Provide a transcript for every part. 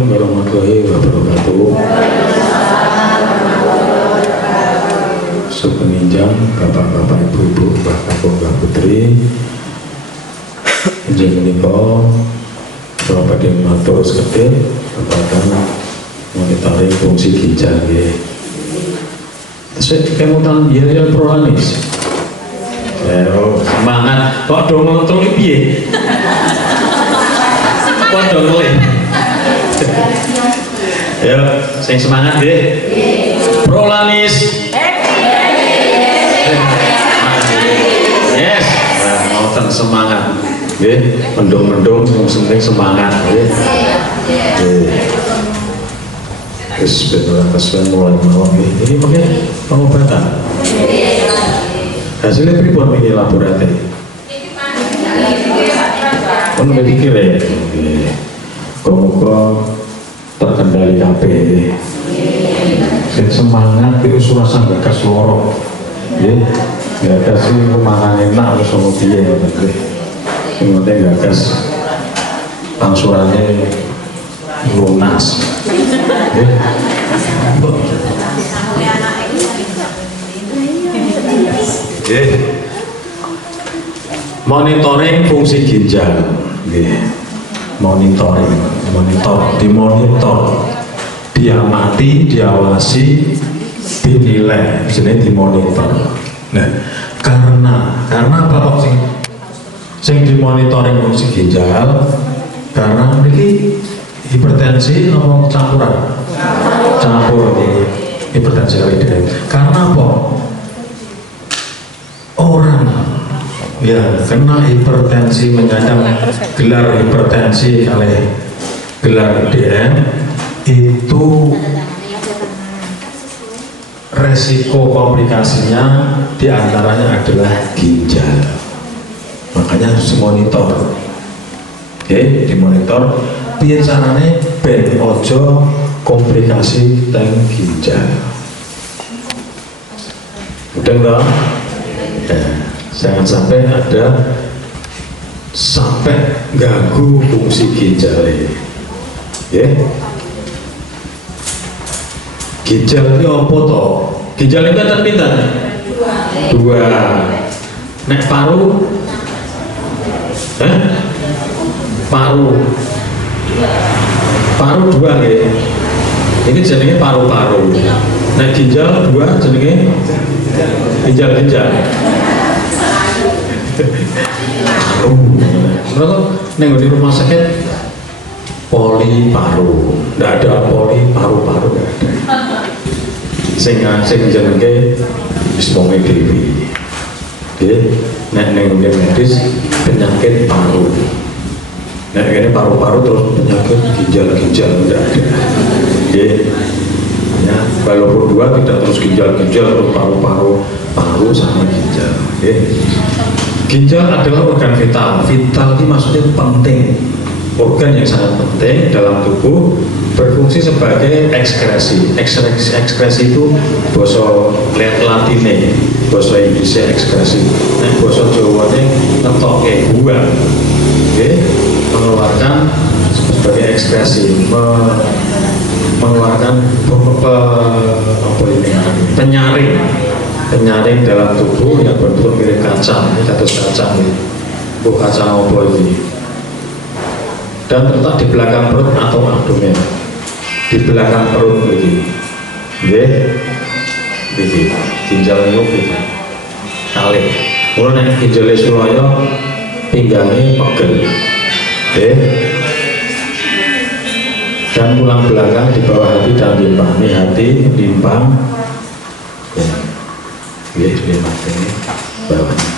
Assalamualaikum warahmatullahi wabarakatuh. Sepenginjam bapak-bapak, ibu-ibu, mbah kakung, mbah putri, injil menika kula badhe matur sekedhik babagan monitoring fungsi ginjal nggih. Terus kemutan biaya prolanis. Semangat kok do ngontrol piye? Kok do ngelih? Ya, sing semangat nggih. Prolanis. Yes, ngoten semangat. Nggih, mendung-mendung sing penting semangat nggih. Wis ben mulai mawon nggih. Ini pakai pengobatan. Hasilnya pripun ini laboratorium? Kon mikir ya. Kok terkendali kabeh. Sing semangat itu surasa gagas loro. Nggih, gagas sing mangan enak wis ono piye nggih. Sing penting gagas angsurane lunas. Nggih. Monitoring fungsi ginjal, dimonitor, diamati, diawasi, dinilai, jadi dimonitor. Nah, karena apa kok sing dimonitoring fungsi ginjal? Karena ini hipertensi atau campuran? Campur hipertensi kali ini. Karena apa? Orang ya kena hipertensi menyandang gelar hipertensi oleh gelar DM itu resiko komplikasinya diantaranya adalah ginjal, makanya harus dimonitor. Oke, dimonitor piye carane ben ojo komplikasi teng ginjal. Udah enggak? Jangan sampai ada ganggu fungsi ginjal ya. Ginjal itu apa toh? Ginjal itu ada pinter? Dua. Nek paru? Paru dua ya. Ini jenenge paru-paru. Nek ginjal dua jenenge ginjal. Neng di rumah sakit poli paru, nggak ada poli paru-paru, nggak ada. Sing jenenge isponge dewi. Neng medis penyakit paru. Nah ini paru-paru terus penyakit ginjal nggak ada. Ya, walaupun dua tidak terus ginjal terus paru sama ginjal. Ginjal adalah organ vital. Vital ini maksudnya penting, organ yang sangat penting dalam tubuh, berfungsi sebagai ekskresi. Ekskresi itu bahasa Latine, bahasa Inggrisnya ekskresi. Nah, bahasa Jawanya ngetoke buang, mengeluarkan sebagai ekskresi, mengeluarkan penyaring dalam tubuh yang berbentuk mirip kacang, ini kacang ini, kacang apa ini, dan terletak di belakang perut atau abdomen, di belakang perut begini, ginjal ini kali, mulai ginjalnya Suraya, pinggangnya pegel, dan tulang belakang di bawah hati dan limpah, ini hati, limpah, limpah ini bawahnya.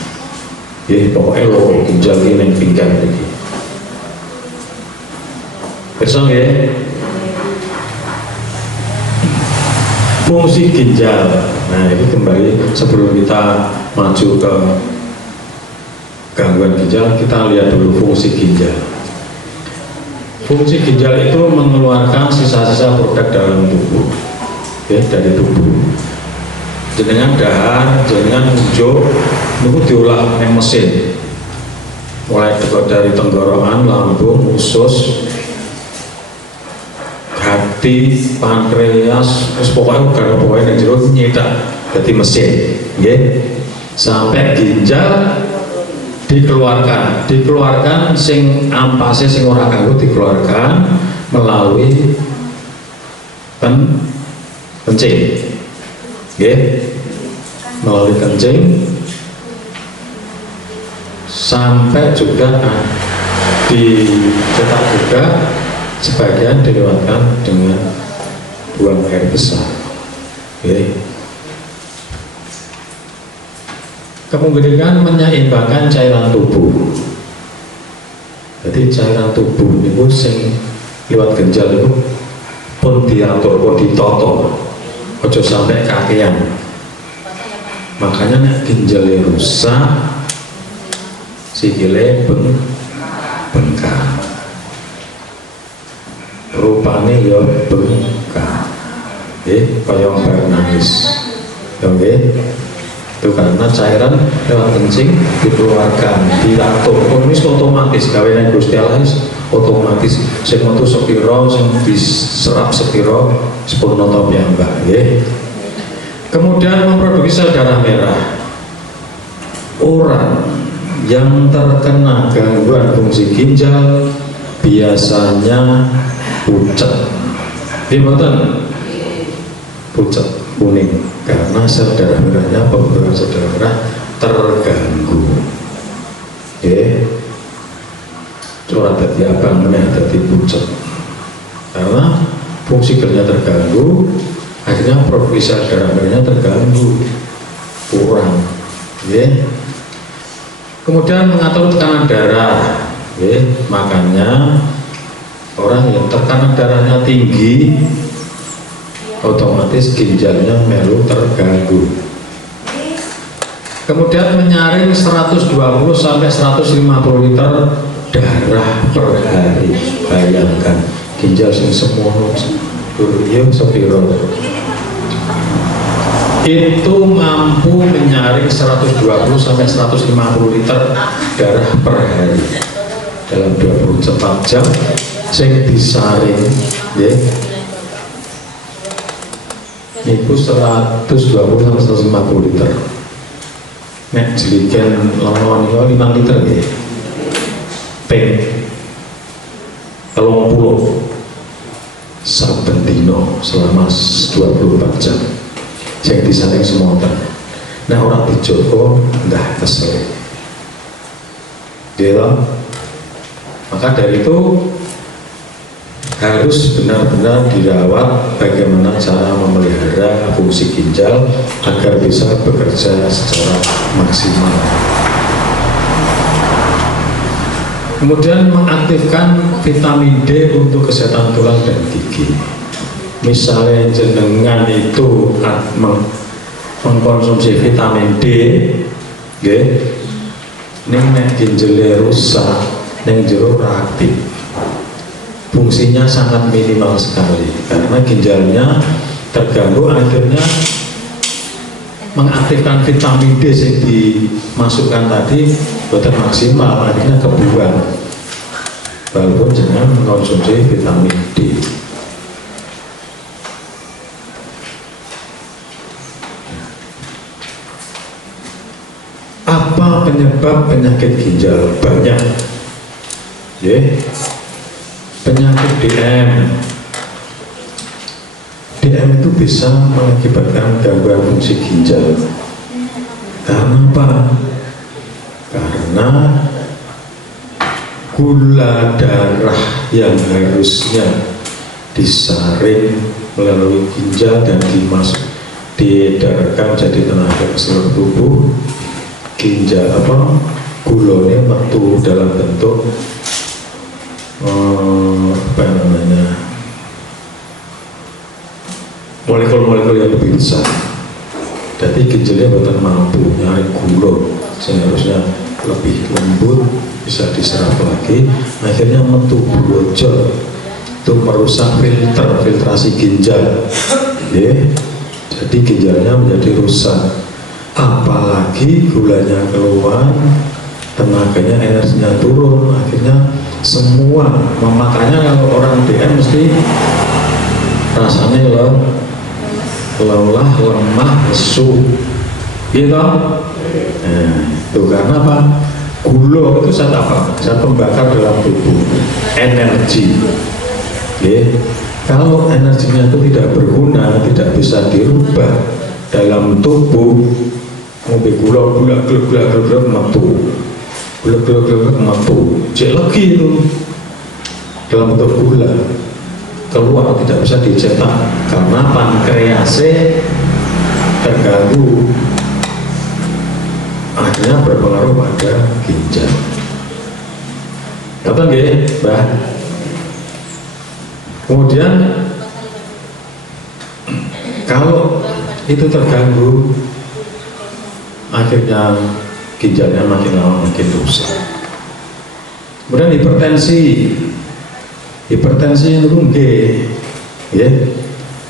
Pokoknya lo ginjal ini yang pinggang ini. Bersama ya. Fungsi ginjal. Nah ini kembali sebelum kita maju ke gangguan ginjal, kita lihat dulu fungsi ginjal. Fungsi ginjal itu mengeluarkan sisa-sisa produk dalam tubuh, dari tubuh. Jenengan dahar, jenengan ujuk, itu diolah dengan mesin, mulai dari tenggorokan, lambung, usus, yakti, pankreas, terus pokoknya organ-organ yang jero nyedak jadi mesin, nggih. Sampai ginjal dikeluarkan sing ampase sing ora kanggo dikeluarkan melalui kencing, nggih, melalui kencing. Sampai juga dicetak juga sebagian dilewatkan dengan buang air besar, okay. Kemungkinan menyeimbangkan cairan tubuh. Jadi cairan tubuh itu sing lewat ginjal itu pun diatur, pun ditoto, ojo sampai kakean. Makanya nek ginjalnya rusak, sikile bengkak, rupane ya bengkak, kaya orang nangis, oke? Itu karena cairan lewat kencing dikeluarkan, diatur, ini otomatis, gawean Gusti Allah otomatis, sing metu sepiro, sing diserap sepiro, sepurna ta piyambak, nggih. Kemudian memproduksi sel darah merah. Orang yang terkena gangguan fungsi ginjal biasanya pucat, pucat kuning karena sel darah merahnya, pembentukan sel darah merah terganggu. Coba tadi abang meneh tadi pucat karena fungsi ginjalnya terganggu, akhirnya produksi sel darah merahnya terganggu, kurang. Kemudian mengatur tekanan darah, makanya orang yang tekanan darahnya tinggi otomatis ginjalnya melu terganggu. Kemudian menyaring 120 sampai 150 liter darah per hari. Bayangkan ginjal sing semono yo sepiro itu mampu menyaring 120 sampai 150 liter darah per hari dalam 24 jam sing disaring, ya. Itu 120 sampai 150 liter. Nek jeligen lawan 5 liter ya. Ping 30 saben dino selama 24 jam. Yang disaring semonten. Nah orang dijogo ndah kesel. Gitu. Maka dari itu harus benar-benar dirawat bagaimana cara memelihara fungsi ginjal agar bisa bekerja secara maksimal. Kemudian mengaktifkan vitamin D untuk kesehatan tulang dan gigi. Misalnya jenengan itu mengkonsumsi vitamin D, nek ginjalnya rusak, ning jero aktif, fungsinya sangat minimal sekali karena ginjalnya terganggu, akhirnya mengaktifkan vitamin D yang dimasukkan tadi betul maksimal, akhirnya kebuang walaupun jangan mengkonsumsi vitamin D. Apa penyebab penyakit ginjal? Banyak, penyakit DM. DM itu bisa mengakibatkan gangguan fungsi ginjal. Karena apa? Karena gula darah yang harusnya disaring melalui ginjal dan diedarkan jadi tenaga ke seluruh tubuh, ginjal gulanya metu dalam bentuk molekul-molekul yang lebih besar. Jadi ginjalnya bukan mampu nyari gula seharusnya lebih lembut, bisa diserap lagi, akhirnya metu brojol, itu merusak filtrasi ginjal, jadi ginjalnya menjadi rusak. Apalagi gulanya keluar, tenaganya, energinya turun, akhirnya semua, makanya kalau orang DM mesti rasanya lelah, lemah, lesu, gitu. Nah, itu karena apa? Gula itu zat apa? Zat pembakar dalam tubuh, energi. Oke. Kalau energinya itu tidak berguna, tidak bisa dirubah dalam tubuh, ngombe gula metu, metu, cek lagi itu dalam bentuk gula keluar, tidak bisa dicetak karena pankreasnya terganggu, akhirnya berpengaruh pada ginjal. Kata nggih, Mbah. Kemudian kalau itu terganggu, akhirnya ginjalnya makin lama makin rusak. Kemudian hipertensi itu ya.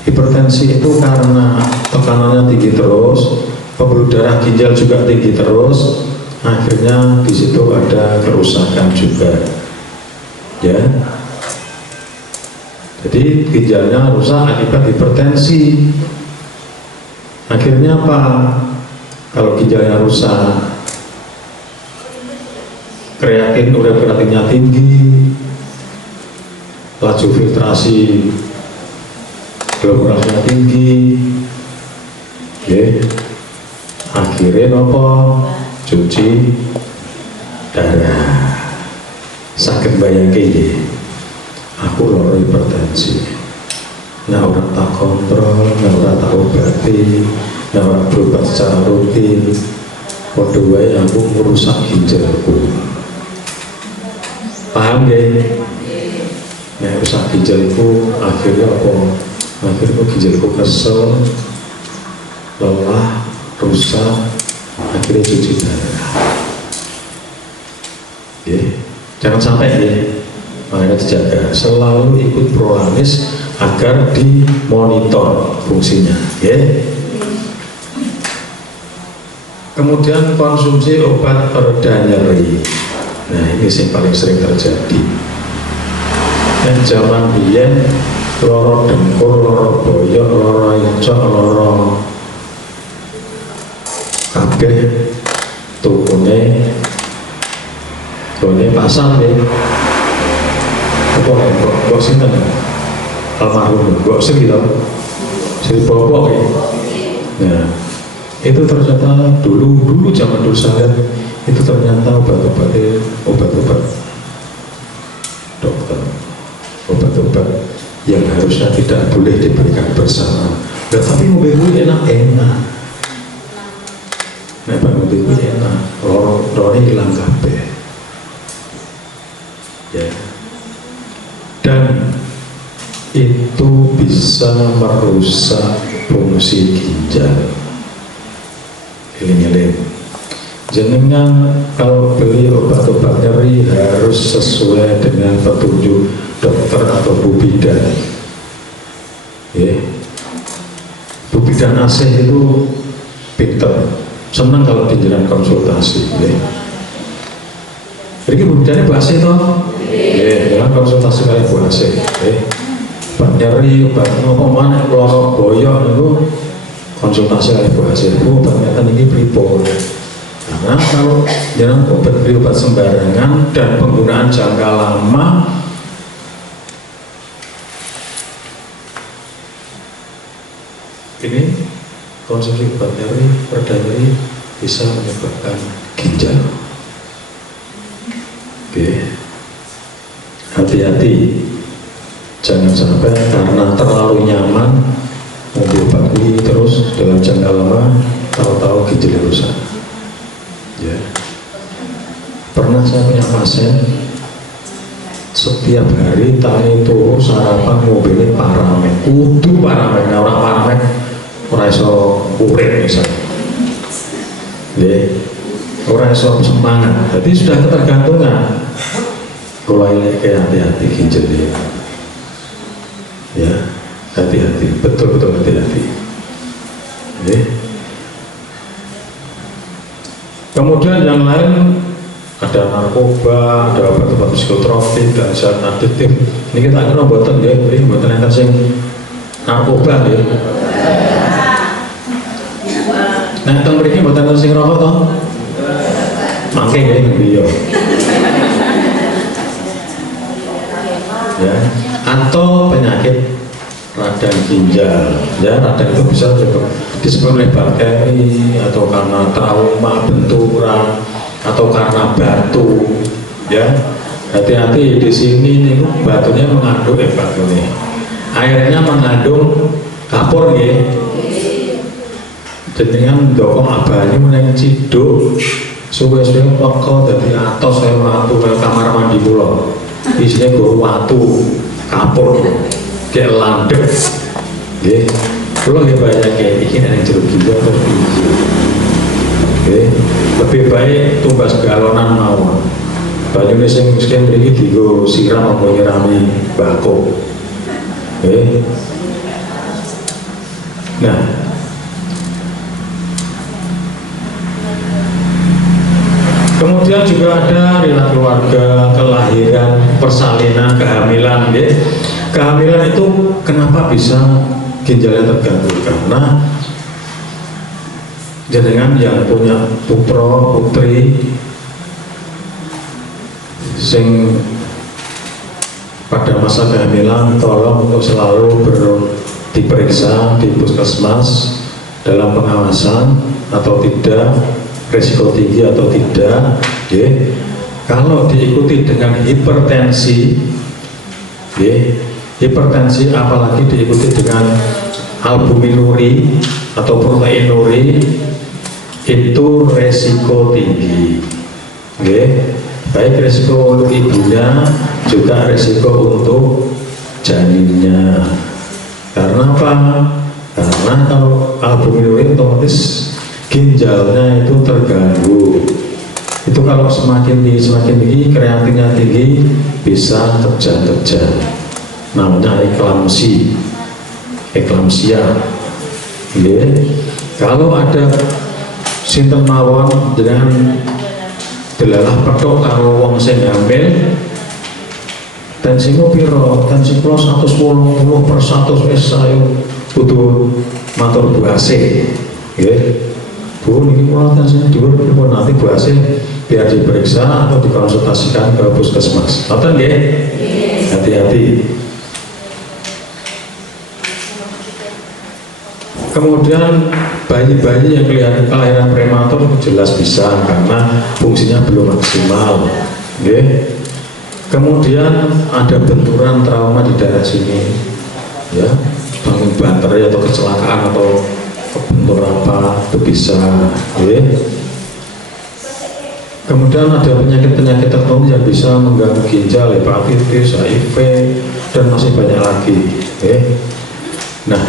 Hipertensi itu karena tekanannya tinggi terus, pembuluh darah ginjal juga tinggi terus, akhirnya di situ ada kerusakan juga, ya. Jadi ginjalnya rusak akibat hipertensi. Akhirnya apa? Kalau ginjalnya rusak, urea kreatinnya tinggi, laju filtrasi glomerulnya tinggi, ya. Akhirnya apa? Cuci darah. Sakit bayangke aku loro hipertensi. Nah, orang tak kontrol, nah orang tak obati, nah orang berobat secara rutin. Waduh, aku merusak ginjalku. Paham ya? Nah, rusak ginjalku akhirnya apa? Akhirnya ginjalku kesel, lelah, rusak, akhirnya cuci darah. Ya, jangan sampai ya. Makanya dijaga, selalu ikut prolanis agar dimonitor fungsinya, ya. Kemudian konsumsi obat pereda nyeri. Nah, ini yang paling sering terjadi. Yang zaman biyen loro dengkur, loro boyok, loro incok, loro kabeh tukune pasar ya. Kok sinten almarhum kok sing gitu sing bobok ya. Nah, itu ternyata dulu zaman dulu saya itu ternyata obat-obat dokter, obat-obat yang harusnya tidak boleh diberikan bersama. Nah, tapi mobil enak-enak. Nah, mobil enak, lorong hilang kabeh. Ya. Dan itu bisa merusak fungsi ginjal. Eling-eling. Jenengan kalau beli obat-obat nyeri harus sesuai dengan petunjuk dokter atau bu bidan. Ya. Bu bidan asih itu pinter, senang kalau dijalan konsultasi. Ya. Jadi bu bidannya bu asih toh. Ya, jangan konsultasi kali bu asih. Obat nyeri, obat apa mana, loro boyok itu konsultasi kali bu asih. Bu, obatnya kan ini pripun. Karena kalau jangan beli obat sembarangan dan penggunaan jangka lama, ini konsumsi obat nyeri, pereda nyeri bisa menyebabkan ginjal. Oke, hati-hati, jangan sampai karena terlalu nyaman mobil obat ini terus dalam jangka lama tahu-tahu ginjal rusak. Ya. Pernah saya punya pasien setiap hari tani turu sarapan mobilnya paramek, kudu paramek, nah orang paramek orang iso urip misalnya, orang iso semangat, jadi sudah ketergantungan. Kalau ini kayak hati-hati ginjal ya, hati-hati, betul-betul hati-hati. Kemudian yang lain ada narkoba, ada obat-obat psikotropik, dan zat adiktif. Ini kita akan buatan ya, ini buatan yang sing narkoba ya. Nah, teng mriki mboten wonten sing rokok to? Mangke nggih beliau. Ya, atau penyakit radang ginjal. Ya, radang itu bisa disebabkan oleh bakteri atau karena trauma, benturan atau karena batu. Ya, hati-hati di sini nih batunya mengandung batunya. Airnya mengandung kapur ya. Jenengan ndokong abane meneng ciduk suwe-suwe peko dadi atos kaya watu kaya kamar mandi kula. Isine go watu, kapur, kayak landhep. Nggih. Kula nggih bayangke iki nek jero ginjal terus piye. Nggih. Lebih baik tumbas galonan mawon. Banyune sing miskin mriki dienggo siram apa nyirami bako. Nggih. Nah, kemudian juga ada riwayat keluarga, kelahiran, persalinan, kehamilan. Ya. Kehamilan itu kenapa bisa ginjalnya terganggu? Karena jenengan yang punya putra putri sing pada masa kehamilan tolong untuk selalu diperiksa di puskesmas dalam pengawasan atau tidak, risiko tinggi atau tidak, ya. Kalau diikuti dengan hipertensi, ya, hipertensi apalagi diikuti dengan albuminuri atau proteinuri, itu resiko tinggi, ya. Baik resiko untuk ibunya juga resiko untuk janinnya. Karena apa? Karena kalau albuminuri otomatis ginjalnya itu terganggu. Itu kalau semakin tinggi kreatinnya tinggi bisa terjang. Namanya eklamsia. Ya. Kalau ada sinten mawon dengan delalah petok karo wong sing hamil, tensimu piro? Tensi kula 110/100 wis saya butuh matur Bu AC. Nggih. Bu, ini mau tensinya dhuwur pun nanti Bu AC biar diperiksa atau dikonsultasikan ke puskesmas. Ngoten nggih? Hati-hati. Kemudian bayi-bayi yang kelahiran prematur jelas bisa karena fungsinya belum maksimal. Nggih. Kemudian ada benturan trauma di daerah sini, ya, bangun banter atau kecelakaan atau kebentur apa itu bisa, ya. Kemudian ada penyakit-penyakit tertentu yang bisa mengganggu ginjal, hepatitis, HIV, dan masih banyak lagi, ya. Nah,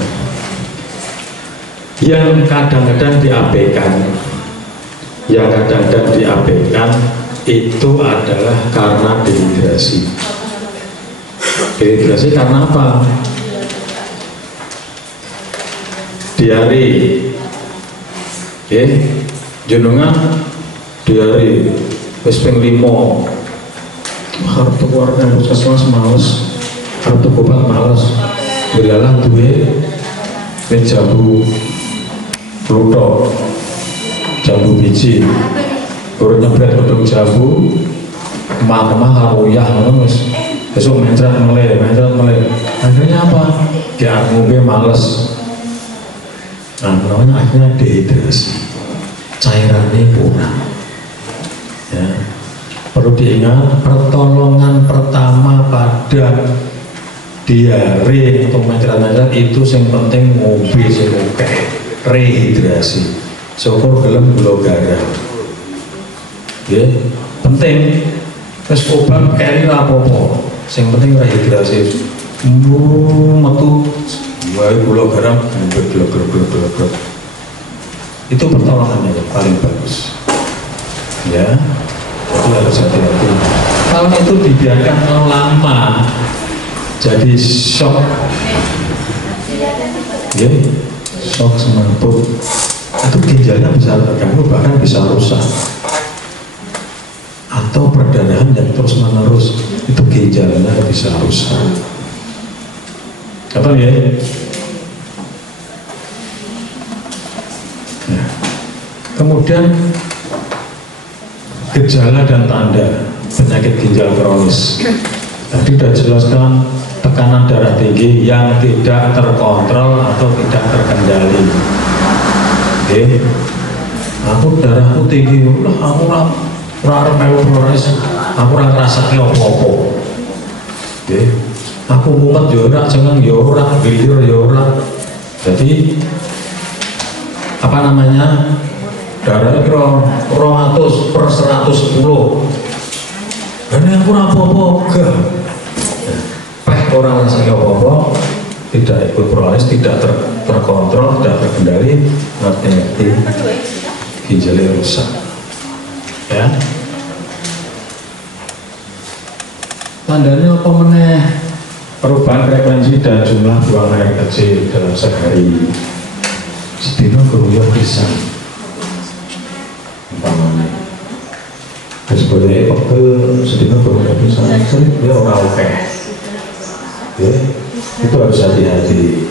yang kadang-kadang diabaikan, itu adalah karena dehidrasi. Dehidrasi karena apa? Diare, jenengan diare, wis ping 5, harus keluar dari puskesmas males, harus obat males, belalah duwe jambu pluto, jambu biji. Kurang nyebret kodong jambu, kemah-kemah haruyah, besok mencret meleh. Akhirnya apa? Dia ngombe males. Nah, namanya akhirnya dehidrasi, cairannya kurang. Ya. Perlu diingat, pertolongan pertama pada diare atau mencret itu yang penting ngombe sing akeh, rehidrasi. Syukur gelem gula garam. Ya, penting. Terus obat keri apa-apa, yang penting rehidrasi. Metu wae gula garam glek. Itu pertolongannya yang paling bagus. Ya, itu harus hati-hati. Kalau itu dibiarkan lama, jadi shock. Ya, shock semaput. Itu ginjalnya bisa terganggu, bahkan bisa rusak. Atau perdarahan yang terus menerus, itu ginjalnya bisa rusak. Apa ya? Kemudian gejala dan tanda penyakit ginjal kronis. Tadi sudah jelaskan tekanan darah tinggi yang tidak terkontrol atau tidak terkendali. Oke, aku darahku tinggi, aku ora melu kronis, aku ora ngrasake apa-apa. Oke, aku mumet yo ora, jeneng yo ora, gliyur yo ora. Jadi apa namanya? Darah kira 200/110. Ini aku apa-apa gak. Orang rasanya apa-apa, tidak ikut proses, tidak terkontrol, tidak terkendali, ngerti ginjalnya rusak. Ya. Tandanya apa meneh? Perubahan frekuensi dan jumlah buang air kecil dalam sehari. Sedina keruyuk bisa. Umpamanya. Terus boleh pegel, sedina keruyuk bisa. Sering dia orang oke. Ya, itu harus hati-hati.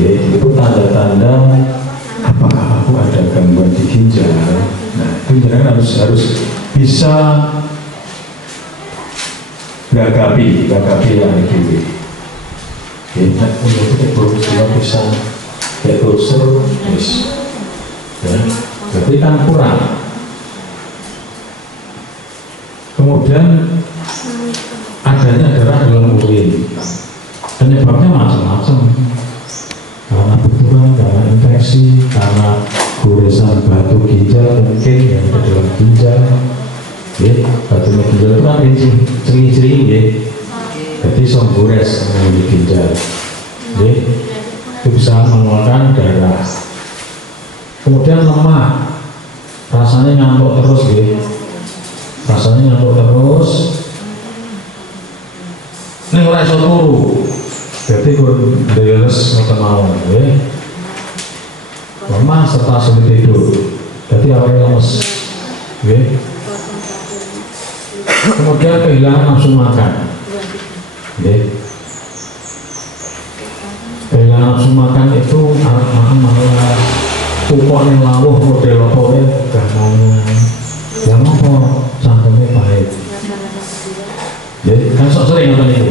Ya, itu tanda-tanda apakah aku ada gangguan di ginjal. Nah, itu jangan harus bisa gagapi yang itu. Ya, untuk itu belum bisa kayak brosur, ya, berarti kan kurang. Kemudian adanya darah dalam urin, penyebabnya macam-macam, karena benturan, karena infeksi, karena goresan batu ginjal mungkin yang ada dalam ginjal. Ya, batu ginjal itu kan ciri-ciri ya, jadi gores di ginjal. Ya, itu bisa mengeluarkan darah. Kemudian lemah, rasanya ngantuk terus ya, rasanya ngantuk terus. Ini orang iso turu, jadi kun deres ngoten mawon, ya. Lemah serta sulit tidur, jadi awalnya lemes, ya. Kemudian kehilangan nafsu makan, ya. Kehilangan nafsu makan itu arep makan malah tukoknya lawuh model apa ya, gak mau, yang apa santannya pahit. Jadi kan sok sering nonton itu,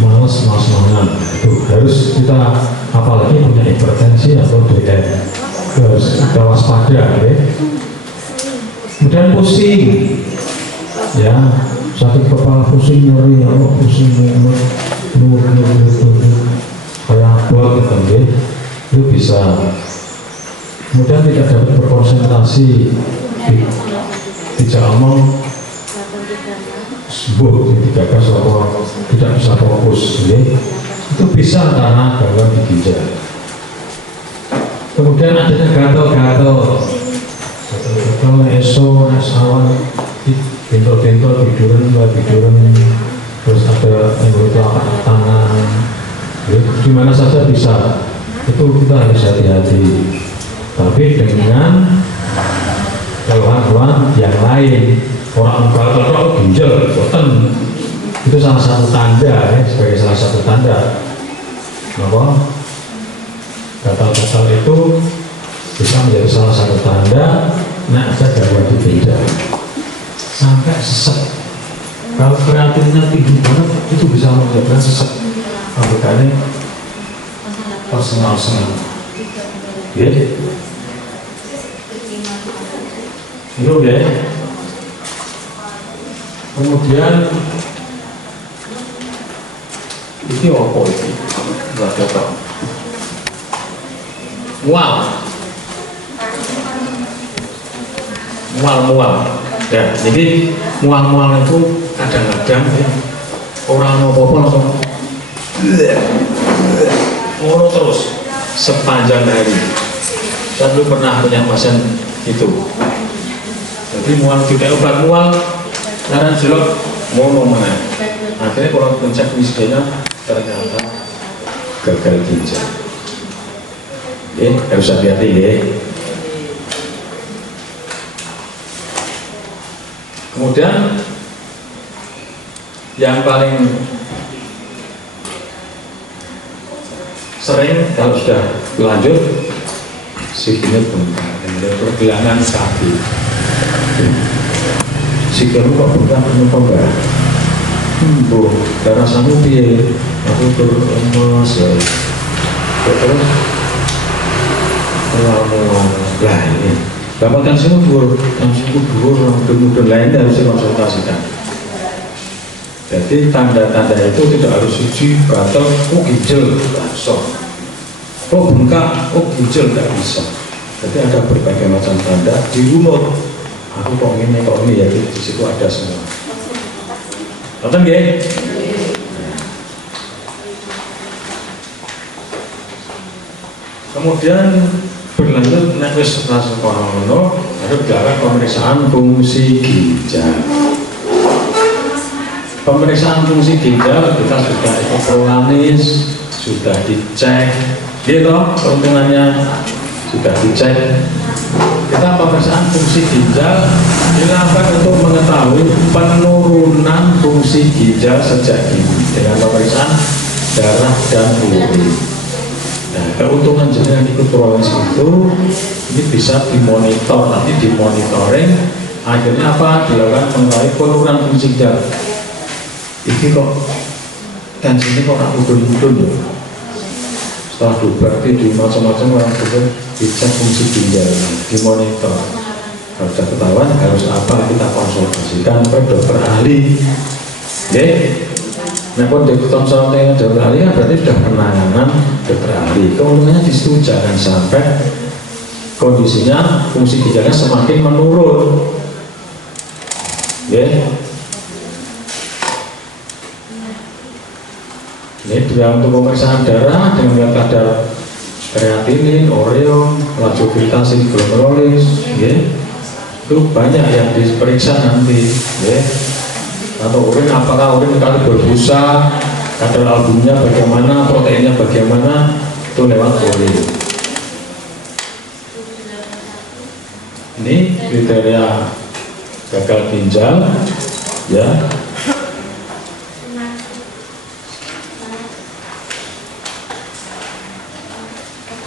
males mangan itu harus kita, apalagi punya hipertensi atau DM, harus kita waspada, ya. Kemudian pusing, ya, sakit kepala, pusing, nyeri, pusing, nur, kayak apa gitu, ya. Itu bisa. Kemudian tidak dapat berkonsentrasi, tidak omong sembuh, tidak bisa fokus, ya. Itu bisa karena gangguan di ginjal. Kemudian adanya gatal-gatal, eso, awan, bentol-bentol, tiduran, terus ada telapak tangan, ya. Dimana saja bisa, itu kita harus hati-hati. Tapi dengan keluhan-keluhan yang lain, orang gatal ginjal, boten, itu salah satu tanda, ya, sebagai salah satu tanda bahwa gatal-gatal itu bisa menjadi salah satu tanda ada gangguan di ginjal. Sampai sesek, kalau kreatinnya tinggi banget itu bisa menyebabkan sesek, makanya personal-personal, ya. Itu ya. Kemudian ini apa itu? Enggak cocok. Mual. Ya, jadi mual itu kadang-kadang ya, orang apa-apa langsung ngoro terus sepanjang hari. Saya dulu pernah punya pasien itu. Jadi mual, tidak obat mual, karena jelek ngomong mana. Akhirnya kalau pencek wisdanya ternyata gagal ginjal. Ya, harus hati-hati, ya. Kemudian yang paling sering kalau sudah lanjut, sikilnya bengkak. pergelangan kaki. Sikilmu kok bukan kenapa enggak? Bu, darah samu piye? Aku lemes ya. Terus lamuan lah ini. Bapak tensimu dhuwur, mudun lainnya harus dikonsultasikan. Jadi tanda-tanda itu tidak harus suci, gatel, ginjal, langsung. Bengkak, ginjal tidak bisa. Jadi ada berbagai macam tanda dirunut. Aku kok ini ya, di situ ada semua. Nonton nggih? Kemudian berlanjut nek wis setelah ngono ada bicara pemeriksaan fungsi ginjal. Pemeriksaan fungsi ginjal kita sudah ekoprolanis, sudah dicek, gitu keuntungannya sudah dicek. Kita pemeriksaan fungsi ginjal dilakukan untuk mengetahui penurunan fungsi ginjal sejak dini dengan pemeriksaan darah dan urin. Nah, keuntungan jenengan ikut proses itu ini bisa dimonitor, nanti dimonitoring, akhirnya apa? Dilakukan mengetahui penurunan fungsi ginjal. Ini kok tensinya kok udun-udun ya. Setelah berarti di macam-macam orang juga dicek fungsi ginjal, dimonitor. Kalau sudah ketahuan harus apa kita konsultasikan ke dokter ahli. Oke? Nah, kalau konsultasikan dokter ahli kan berarti sudah penanganan dokter ahli. Keuntungannya di situ jangan sampai kondisinya fungsi ginjalnya semakin menurun. Oke? Ini juga untuk pemeriksaan darah dengan kadar kreatinin, ureum, laju filtrasi glomerulis, itu banyak yang diperiksa nanti, atau urin apakah urin kali berbusa, kadar albumnya bagaimana, proteinnya bagaimana, itu lewat urin. Ini kriteria gagal ginjal, ya.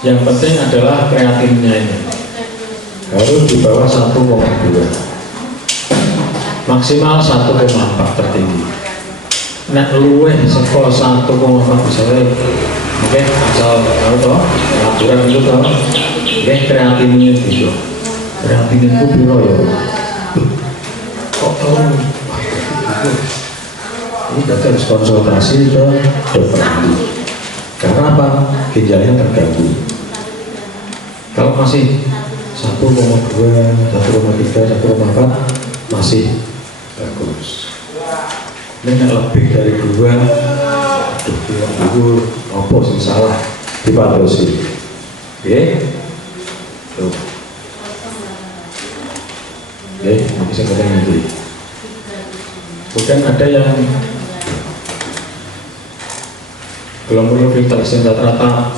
Yang penting adalah kreatinnya ini harus di bawah 1,2, maksimal 1,4 tertinggi. Nek luwih saka 1,4 misalnya, mungkin asal tahu laporan itu tahu, kreatinnya gitu. Kreatin itu piro ya? Kok tahu? Ini berarti harus konsultasi ke dokter ahli. Karena apa? Ginjalnya terganggu. Kalau masih 1,2, 1,3, 1,4 masih bagus. Ini lebih dari 2, aduh, apa sih salah dipatosi. Oke, tuh. Oke, nanti saya ngomong nanti. Kemudian ada yang glomerular filtrasi rata-rata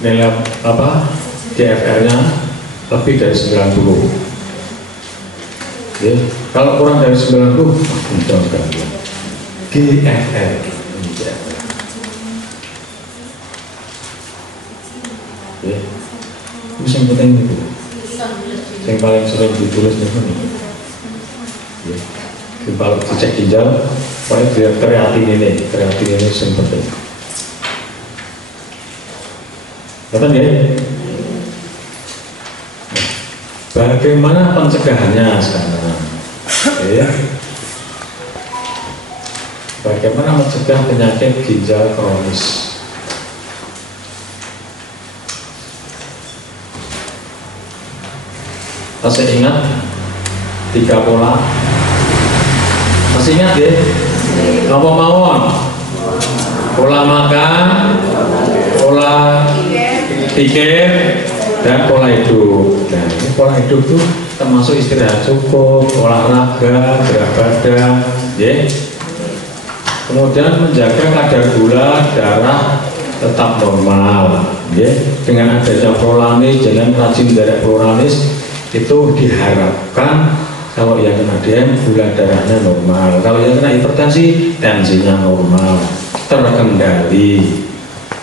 nilai apa GFR-nya lebih dari 90. Ya, kalau kurang dari 90, enggak. GFR. Ya, itu yang penting itu. Yang paling sering ditulis itu. Ya, kalau dicek ginjal, paling kreatin ini yang penting. Betul ya? Bagaimana pencegahannya sekarang? Ya. Bagaimana mencegah penyakit ginjal kronis? Masih ingat 3 pola? Masih ingat ya? Apa mawon? Pola makan, pola pikir, dan pola hidup. Nah, ini pola hidup itu termasuk istirahat cukup, olahraga, gerak badan, ya. Kemudian menjaga kadar gula darah tetap normal, ya. Dengan adanya prolanis, dengan rajin darah prolanis itu diharapkan kalau yang kena DM gula darahnya normal, kalau yang kena hipertensi tensinya normal, terkendali.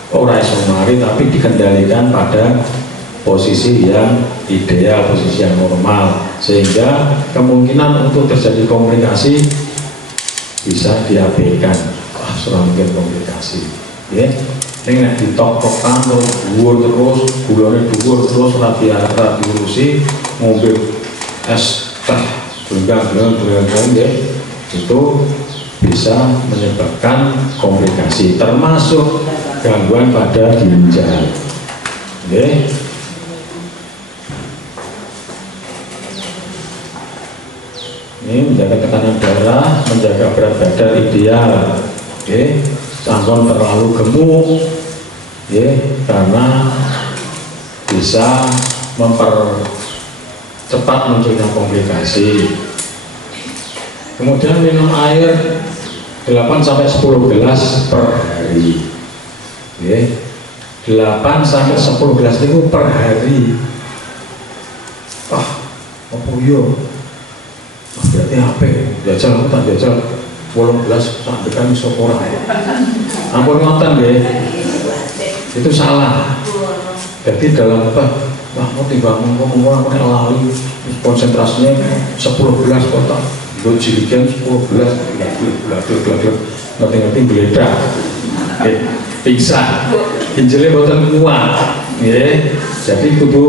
Ora iso mari tapi dikendalikan pada posisi yang ideal, posisi yang normal, sehingga kemungkinan untuk terjadi komplikasi bisa diabaikan. Wah, surah mungkin komplikasi ya. Ini nek ditok-tokan terus dhuwur terus, gulane dhuwur terus ora diurusi, ngombe es teh genggang ya, itu bisa menyebabkan komplikasi termasuk gangguan pada ginjal. Oke. Ini menjaga tekanan darah, menjaga berat badan ideal. Oke. Jangan terlalu gemuk, ya, karena bisa mempercepat munculnya komplikasi. Kemudian minum air 8-10 gelas per hari. Ya. 8-10 gelas itu per hari. Apa yo? Berarti HP, jajal tak jajal 18 sampai kan iso ora. Ampun ngoten nggih. Itu salah. Jadi dalam apa? Wah, mau timbang ngomong aku nek lali konsentrasinya 10 gelas kotak. Nggo jilikan 10 gelas ngerti-ngerti beda. Pingsan. Ginjalnya boten kuat. Nggih. Jadi kudu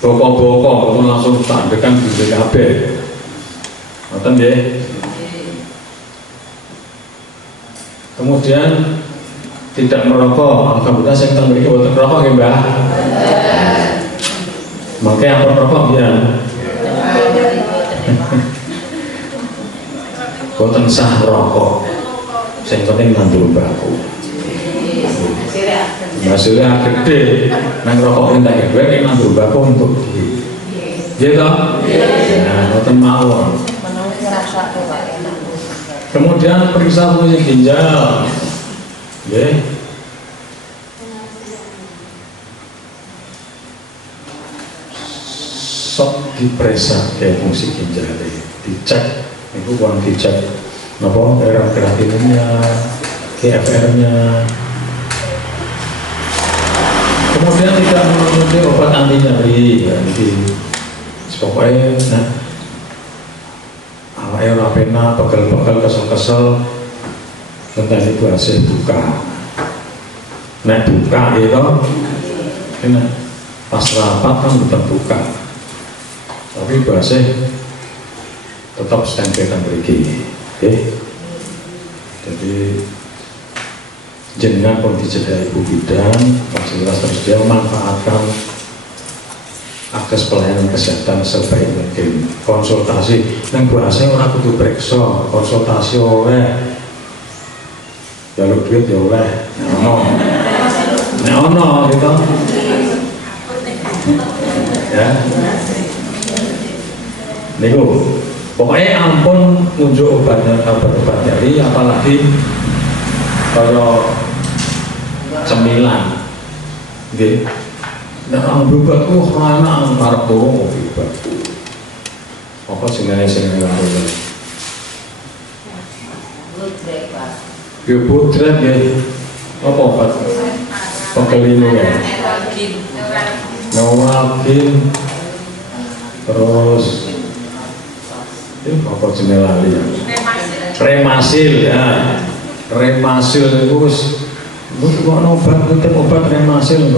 boko-boko itu langsung tandekan di BKB. Ngoten nggih. Kemudian tidak merokok. Alhamdulillah saya teng mriki boten merokok nggih, Mbah. Mangke ampun merokok ya. Boten sah rokok. Sing penting nandur baku. Hasilnya gede, nang rokok entek gue kayak nandur baku untuk gitu. Nah, ngoten mawon. Kemudian periksa fungsi ginjal. Nggih. Sok diperiksa kayak fungsi ginjal, dicek, itu bukan dicek napa daerah kreatinnya, GFR-nya. Kemudian tidak mengonsumsi obat anti nyeri, ya, pokoknya, nah, awalnya rapena, pegel-pegel, kesel-kesel, tentang itu hasil buka. Nah, buka itu, ini pas rapat kan bukan buka, tapi bahasa tetap standby kan begini, oke? Jadi jenengan pun dijadai ibu bidan, fasilitas tersedia, manfaatkan akses pelayanan kesehatan sebaik mungkin. Konsultasi, yang bahasa orang kudu periksa, konsultasi oleh, jalur duit ya oleh, ono gitu, ya. Niku, pokoknya ampun ngunjuk obatnya, obat nyeri, apalagi kalau cemilan, gitu. Nah, orang berobat, anak harap turun obat. Apa sing lalu? Ya putret ya. Apa obat? Pekelinu ya. Nawalkin. Terus apa jenis lali ya? Remasil ya. Remasil itu obat remasil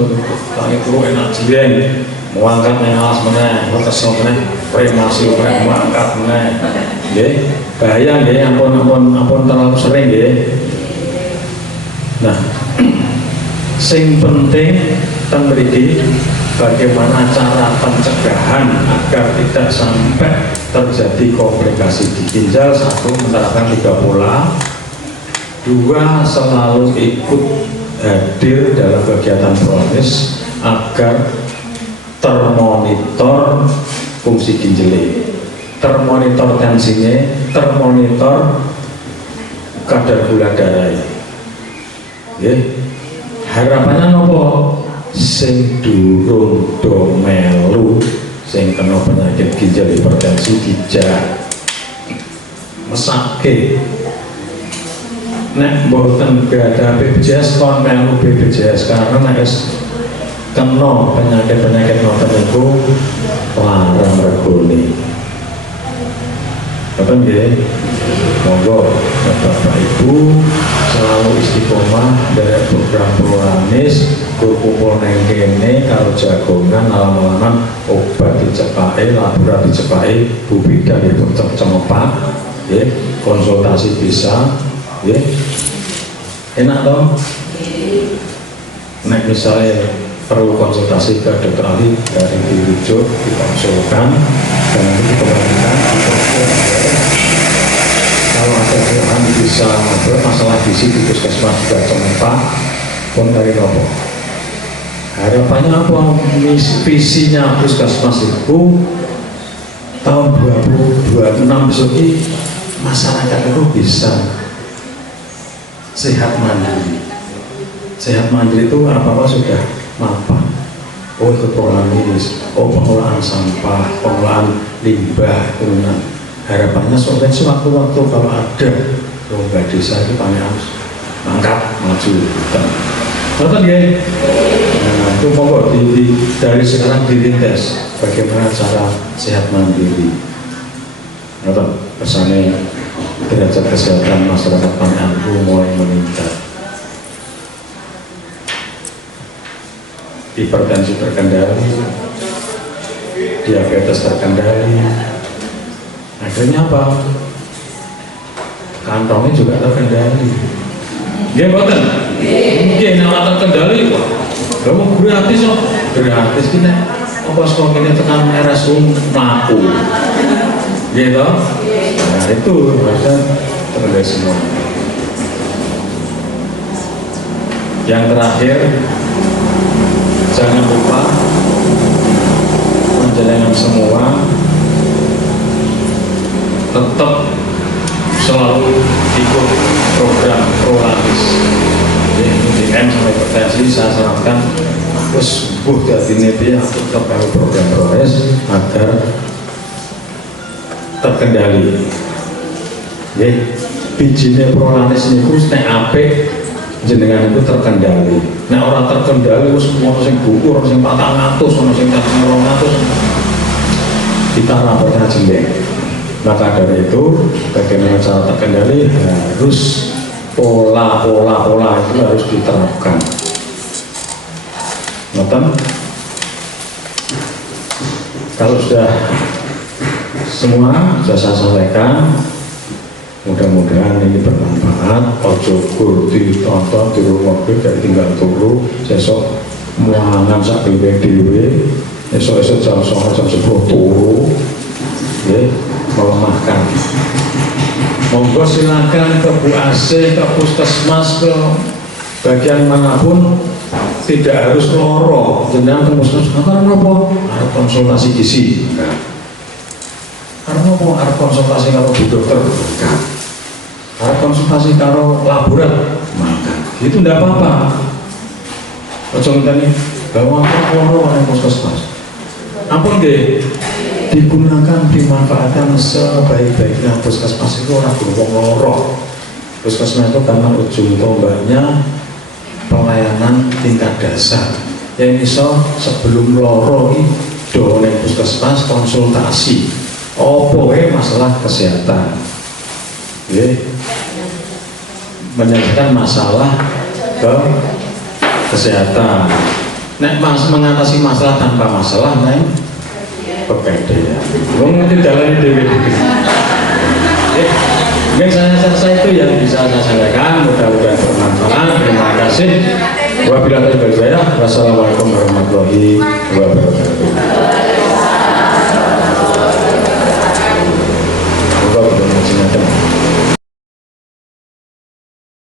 tak itu enak jiren mau angkat yang alas meneh mau kesel meneh remasil meneh mau angkat meneh nggih bahaya nggih ampun terlalu sering nggih. Nah sing penting teng mriki bagaimana cara pencegahan agar tidak sampai terjadi komplikasi di ginjal. 1, menerapkan 3 pola. 2, selalu ikut hadir dalam kegiatan kronis agar termonitor fungsi ginjalnya, termonitor tensinya, termonitor kadar gula darahnya. Harapannya nopo? Sing durung do melu, sing kena penyakit ginjal hipertensi dijak mesake. nek mboten ada BPJS kon melu BPJS karena nek kena penyakit-penyakit ngoten niku larang regone. Apa nggih? Monggo Bapak Ibu selalu istiqomah dari program Prolanis, kumpul neng kene karo jagongan alam-alaman obat dicepai, labora dicepai, Bu Bidan ibu cemepak, ya, konsultasi bisa, ya, enak dong. Nek misalnya perlu konsultasi ke dokter ahli dari dirujuk, dikonsulkan, dan nanti dikembalikan kalau ada keluhan bisa masalah gizi di puskesmas juga cepat pun dari nopo. Harapannya apa? Visinya puskesmas itu tahun 2026 besok ini masyarakat itu bisa sehat mandiri. Sehat mandiri itu apa-apa sudah mapan. Oh itu Prolanis, oh pengelolaan sampah, pengelolaan limbah, turunan. Harapannya sewaktu-waktu kalau ada lomba desa itu kami harus mangkat maju. Nonton ya. Nah itu monggo dari sekarang dirintis bagaimana cara sehat mandiri. Nonton pesannya derajat kesehatan masyarakat Paniambu mulai meningkat. Hipertensi terkendali, diabetes terkendali, akhirnya apa? Kantongnya juga terkendali. Dia boten, mungkin yang terkendali, kamu gratis kok, gratis kita. Apa sekolah ini tekan RSU melaku, gitu? Nah itu harusnya terkendali semua. Yang terakhir. Jangan lupa menjalankan semua tetap selalu ikut program Prolanis. UGM sampai hipertensi saya sarankan terus dari ini tetap program Prolanis agar terkendali. Bijinya Prolanis ini harus apik jenengan itu terkendali. Nah orang terkendali itu semua yang gugur, yang 400, orang yang 200 kita rapatnya jembek. Maka dari itu bagaimana cara terkendali harus pola itu harus diterapkan. Nonton? Kalau sudah semua sudah saya sampaikan, mudah-mudahan ini bermanfaat. Ojo gur ditonton di rumah dari tinggal turu besok muangan sak dewe esok jam 9 jam 10 turu ya, melemahkan. Monggo silakan ke Bu AC, ke puskesmas, ke bagian manapun, tidak harus loro jenengan ke puskesmas karena apa? Harus konsultasi gizi karena mau harus konsultasi kalau di dokter bukan, harus konsultasi kalau laborat maka itu tidak apa-apa. Contohnya nih bahwa orang yang puskesmas ampun deh digunakan, dimanfaatkan sebaik-baiknya. Puskesmas itu orang berhubung loro. Puskesmas itu karena ujung tombaknya pelayanan tingkat dasar yang misal sebelum loro ini dolen puskesmas konsultasi masalah kesehatan, menyelesaikan masalah kesehatan. Nek mengatasi masalah tanpa masalah, neng berbeda. Mungkin jalan dewi. Saya itu yang bisa saya sampaikan. Mudah-mudahan bermanfaat. Terima kasih. Wabillahi taufiq wal hidayah. Wassalamualaikum warahmatullahi wabarakatuh.